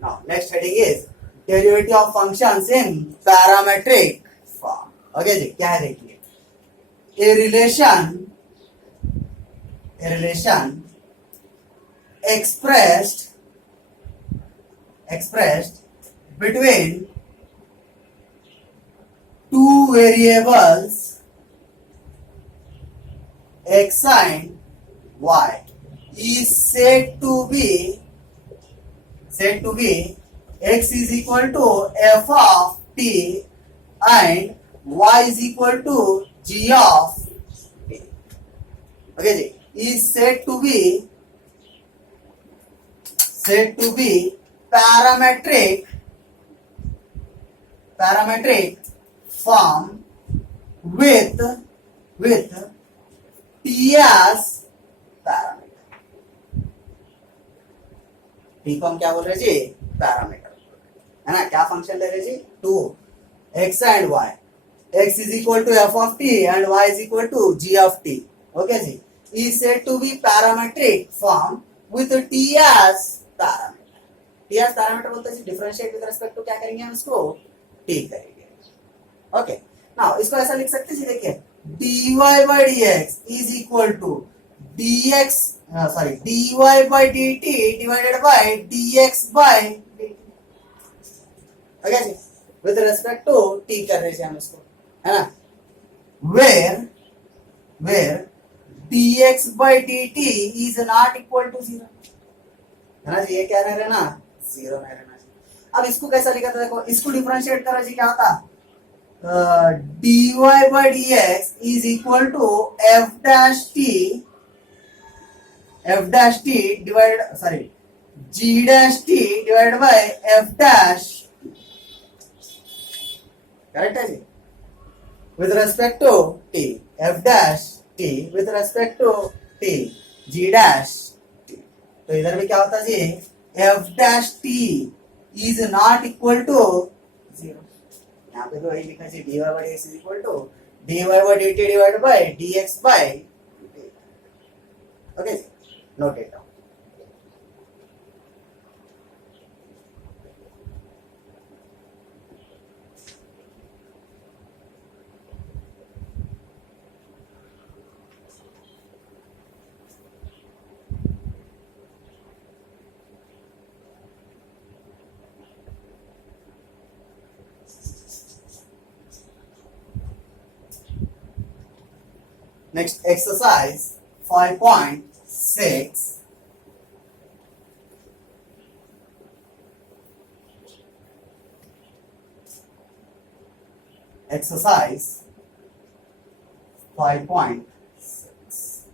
Now, next heading is derivative of functions in parametric form. Okay जी, क्या है देखिए, a relation expressed between two variables x and y is said to be x is equal to f of t and y is equal to g of t. Okay जी, is said to be parametric form with t as parameter. t को हम क्या बोल रहे जी, पैरामीटर, है ना. क्या function ले रहे जी, two x and y, x is equal to f of t and y is equal to g of t. Okay जी, is said to be parametric form with t as parameter. t as parameter बोलते हैं differentiate with respect to क्या करेंगे हम इसको, t करेंगे. Okay, now इसको ऐसा लिख सकते हैं जी, देखिए dy by dx is equal to dy by dt divided by dx by dt. Okay जी, विद रिस्पेक्ट टू t कर रहे हैं हम इसको, है ना. where dx by dt is not equal to 0, है ना जी. ये क्या रह रहा है ना, 0 रह रहा है. अब इसको कैसा लिखा था, देखो इसको डिफरेंशिएट करो जी, क्या होता, dy by dx is equal to f dash t divided g dash t divided by f dash. Correct है जी, with respect to t, f dash t with respect to t, g dash t. तो इधर भी क्या होता जी, f dash t is not equal to 0. यहाँ पे तो वही लिखा है dy by dx is equal to dy by dt divided by dx by dt. Okay, note it down. Next exercise 5.6. Exercise 5.6.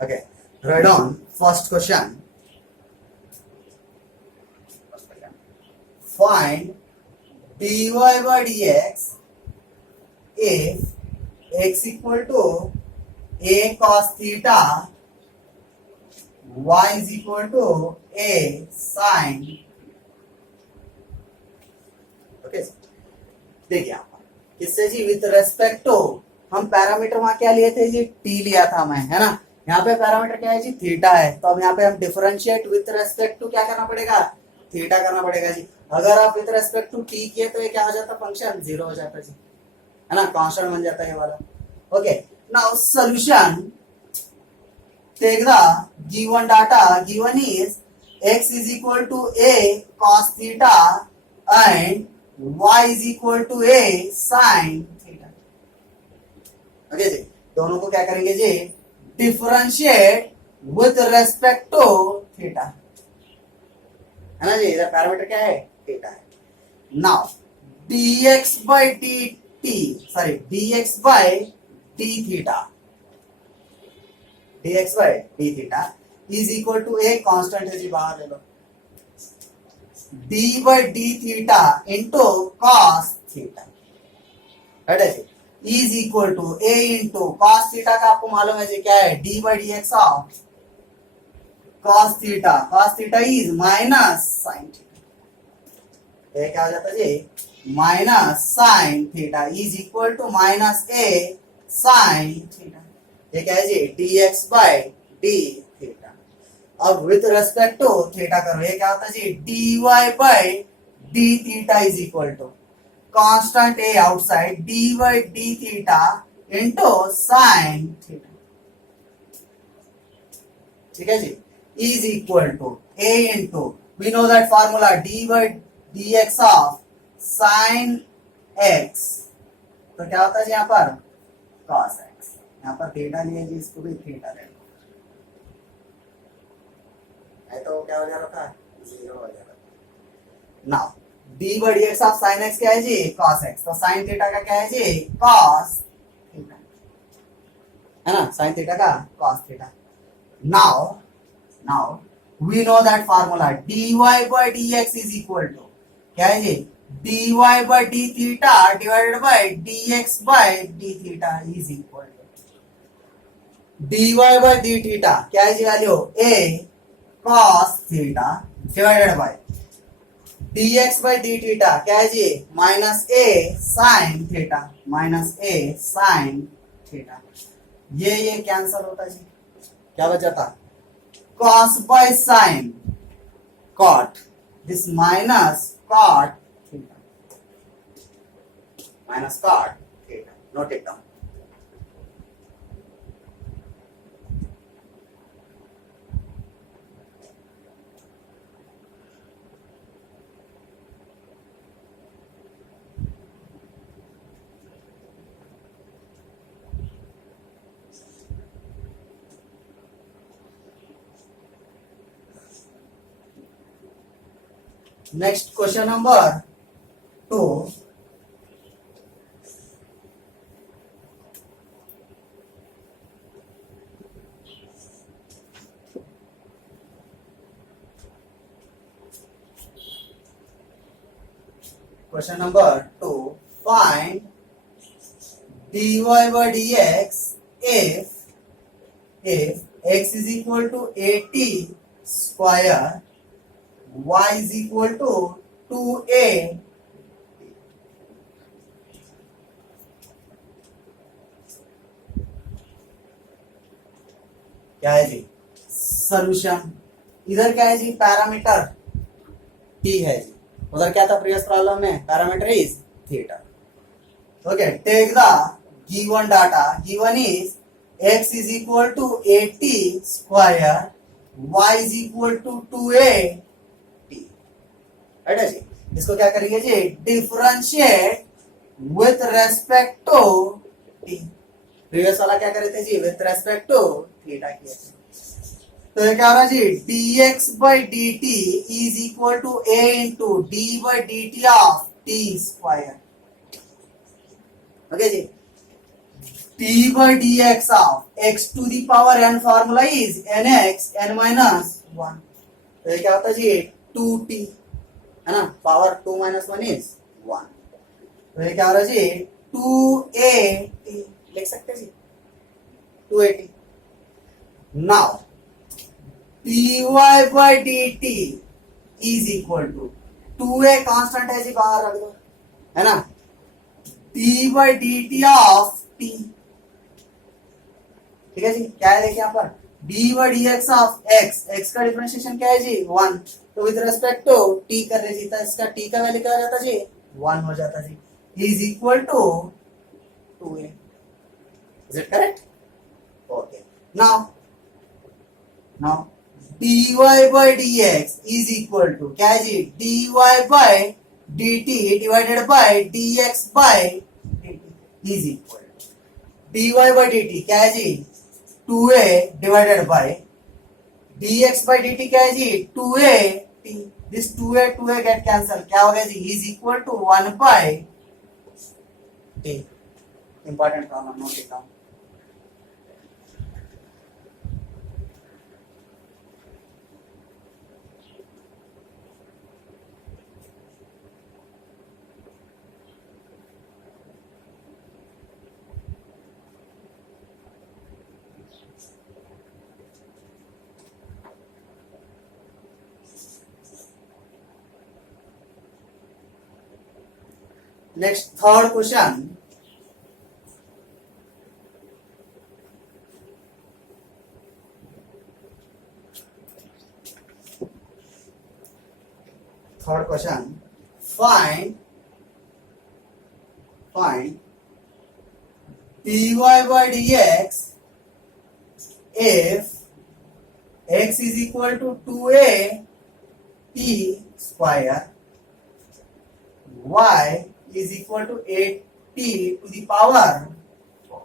Okay, write on first question. Find dy by dx if x equal to a cos theta, y is equal to a sin. Okay, देखिए यहाँ पर किससे जी, with respect to, हम पैरामीटर वहां क्या लिए थे जी, t लिया था मैं, है ना. यहाँ पे पैरामीटर क्या है जी, थीटा है. तो अब यहाँ पे हम डिफरेंशिएट विथ रेस्पेक्ट टू क्या करना पड़ेगा, थीटा करना पड़ेगा जी. अगर आप विथ रेस्पेक्ट टू t किए तो ये क्या हो जाता, फंक्शन 0 हो जाता जी, है ना, कांस्टेंट बन जाता है ये वाला. Okay, now solution, take the given data. Given is x is equal to a cos theta and y is equal to a sin theta. Okay जी, दोनों को क्या करेंगे जी, differentiate with respect to theta, है ना जी. इधर पैरामीटर क्या है, थीटा है. Now dx by dx by d theta is equal to a constant है जी, बाहर ले लो, d by d theta into cos theta, right है जी, is equal to a into cos theta का आपको मालूम है जी क्या है, d by dx of cos theta is minus sin theta. ये क्या हो जाता है जी, minus sine theta is equal to minus a sine theta. ये क्या है जी, dx by d theta. अब विथ रेस्पेक्ट टू थीटा करो, ये क्या होता है जी, dy by d theta is equal to constant a outside dy d theta into sine theta, ठीक है जी, is equal to a into we know that formula d by d x of sine x, तो क्या होता है जी यहाँ पर cos x, यहाँ पर थीटा लिए जी, इसको भी थीटा ले लो, तो क्या हो जा रहा था, 0 हो जा रहा था। Now d by d x of sine x क्या है जी, cos x, तो साइन थीटा का क्या है जी, cos थीटा, है ना, साइन थीटा का cos theta. Now we know that formula dy by dx is equal to क्या है जी, dy by d theta divided by dx by d theta is equal to dy by d theta क्या है जी, value a cos theta divided by dx by d theta क्या है जी, minus a sin theta, minus a sin theta, ये cancel होता जी, क्या बचा था, cos by sin cot, this minus cot theta, minus cot theta, note it down. Next question number 2. Question number 2. Find dy by dx if x is equal to 80 square, y is equal to 2a, क्या है जी, सोल्यूशन, इधर क्या है जी, parameter t है जी, उधर क्या था previous problem में, parameter is theta. Okay, take the given data, given is x is equal to 80 square, y is equal to 2a, right है जी, इसको क्या करेंगे जी, differentiate with respect to t, previous वाला क्या करे थे जी, विथ रेस्पेक्ट टू थीटा किया थे, तो ये क्या हो रहा है जी, dx by d t is equal to a into d by d t of t square, okay जी, t by d x of x to the power n, formula is nx n minus 1, तो ये क्या होता है जी, 2t, है ना, पावर 2 माइनस 1 इज 1, तो ये क्या हो रहा है जी, 2a लिख सकते हैं जी, 2a। Now dy by d t is equal to 2a constant है जी, बाहर रख दो, है ना, d by d t of t, ठीक है जी, क्या है देखिए यहाँ पर, d by d x of x का डिफरेंशिएशन क्या है जी, 1, तो विद रेस्पेक्ट टू t कर रहे जी, तो इसका t का वैल्यू क्या हो जाता जी, 1 हो जाता जी, is equal to 2a, is it correct, okay. Now dy by dx is equal to क्या है जी, dy by dt divided by dx by dt is equal to dy by dt क्या है जी, 2a divided by dx by dt क्या है जी, 2a t, this 2a get cancel, क्या हो गया जी, is equal to 1 by t, important problem, note it down. Next, third question. Third question. Find dy by dx if x is equal to 2a t square, y is equal to 8t to the power 4.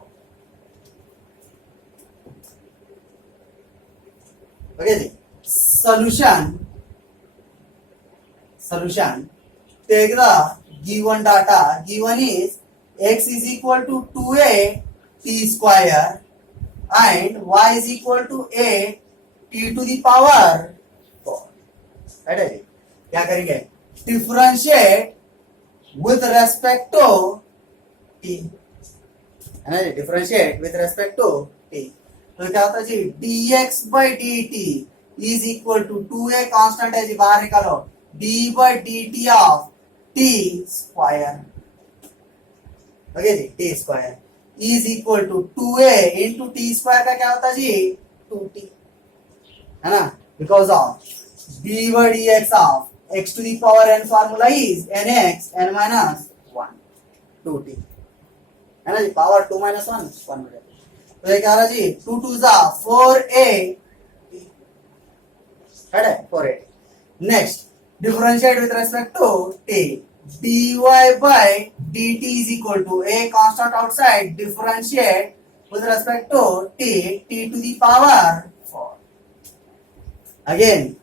Okay, solution. Take the given data. Given is x is equal to 2a t square and y is equal to 8 t to the power 4. right है जी क्या करेंगे differentiate with respect to t है ना जी differentiate with respect to t तो क्या होता है जी dx by dt is equal to 2a constant है जी बाहर निकालो d by dt of t square okay जी t square is equal to 2a into t square का क्या होता है जी 2t है ना because of d by dx of x to the power n formula is nx n minus 1 2t है ना जी पावर 2 minus 1 1 तो ये क्या रहा जी 2 2 जा 4a है 4a next differentiate with respect to t dy by dt is equal to a constant outside differentiate with respect to t to the power 4 again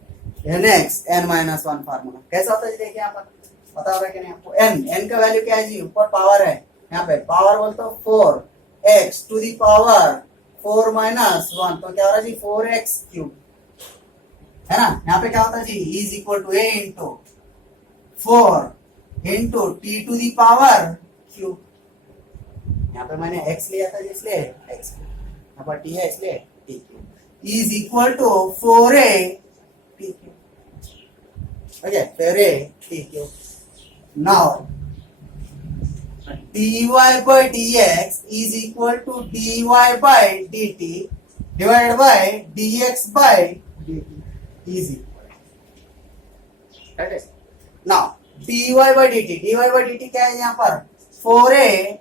nx n minus 1 फार्मूला कैसा होता है देखिए यहाँ पर पता हो रहा है कि नहीं आपको n का वैल्यू क्या है जी ऊपर पावर है यहाँ पे पावर बोलते हो 4 x to the power 4 minus 1 तो क्या हो रहा है जी 4x क्यूब है ना यहाँ पे क्या होता है जी is equal to a into 4 into t to the power cube यहाँ पे मैंने x लिया था इसलिए x यहाँ पर t है इसलिए t cube is equal to 4a t cube okay 4a t cube now dy by dx is equal to dy by dt divided by dx by dt is equal that is now dy by dt क्या है यहाँ पर 4a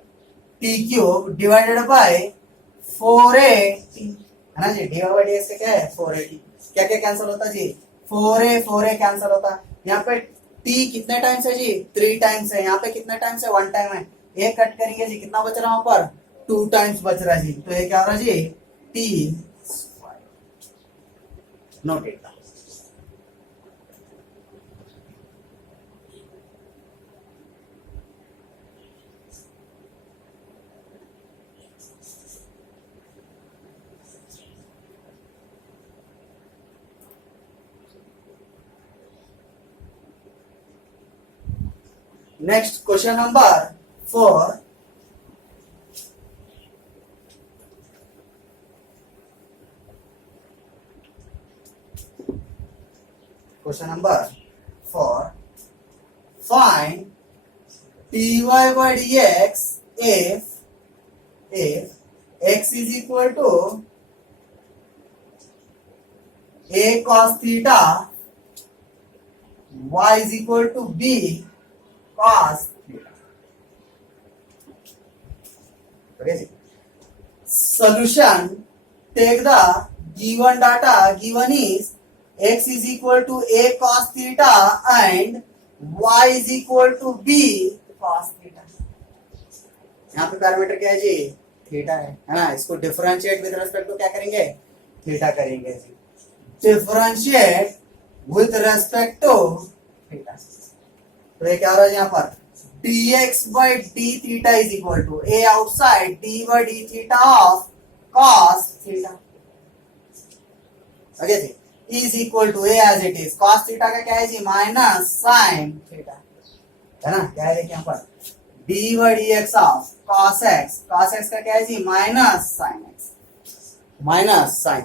t cube divided by 4a t है ना जी dy by dx से क्या है 4a t क्या क्या कैंसिल होता जी 4a कैंसिल होता यहाँ पे t कितने टाइम्स है जी 3 टाइम्स है यहाँ पे कितने टाइम्स है 1 टाइम है ये कट करेंगे जी कितना बच रहा वहां पर 2 टाइम्स बच रहा जी तो ये क्या हो रहा जी t note it Next question number 4. Question number 4. Find dy by dx if x is equal to a cos theta, y is equal to b cos theta. Okay. Solution. Take the given data. Given is x is equal to a cos theta and y is equal to b cos theta. यहाँ पे पैरामीटर क्या है जी थीटा है ना इसको differentiate with respect to क्या करेंगे theta करेंगे जी differentiate with respect to theta तो ये क्या हो रहा है यहाँ पर dx by d theta is equal to a outside d by d theta of cos theta okay जी is equal to a as it is cos theta का क्या है जी माइनस sin theta है ना क्या है यहाँ पर d by dx of cos x का क्या है जी minus sin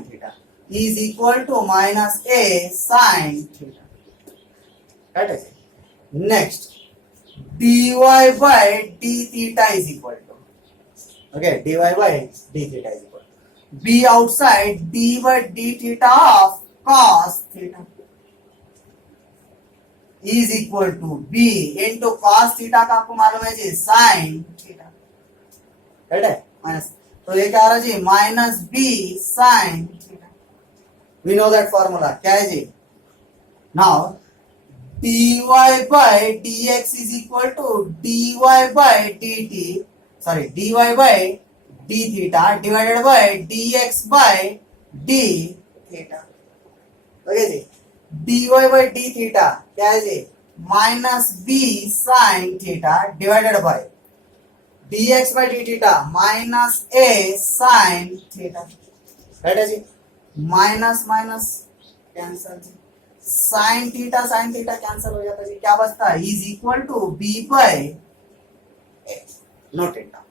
theta is equal to minus a sin theta right है next dy by d theta is equal to okay dy by d theta is equal to b outside d by d theta of cos theta is equal to b into cos theta का आपको मालूम है जी sine theta, right है, minus, तो ये क्या आ रहा है जी minus b sine theta, we know that formula क्या है जी, now dy by dx is equal to dy by dt, sorry dy by d theta divided by dx by d theta, okay जी, dy by d theta क्या है जी minus b sin theta divided by dx by d theta minus a sin theta, right है जी, minus minus cancel जी, sine theta cancel हो जाता है जी, क्या बचता है is equal to b by a, note it down.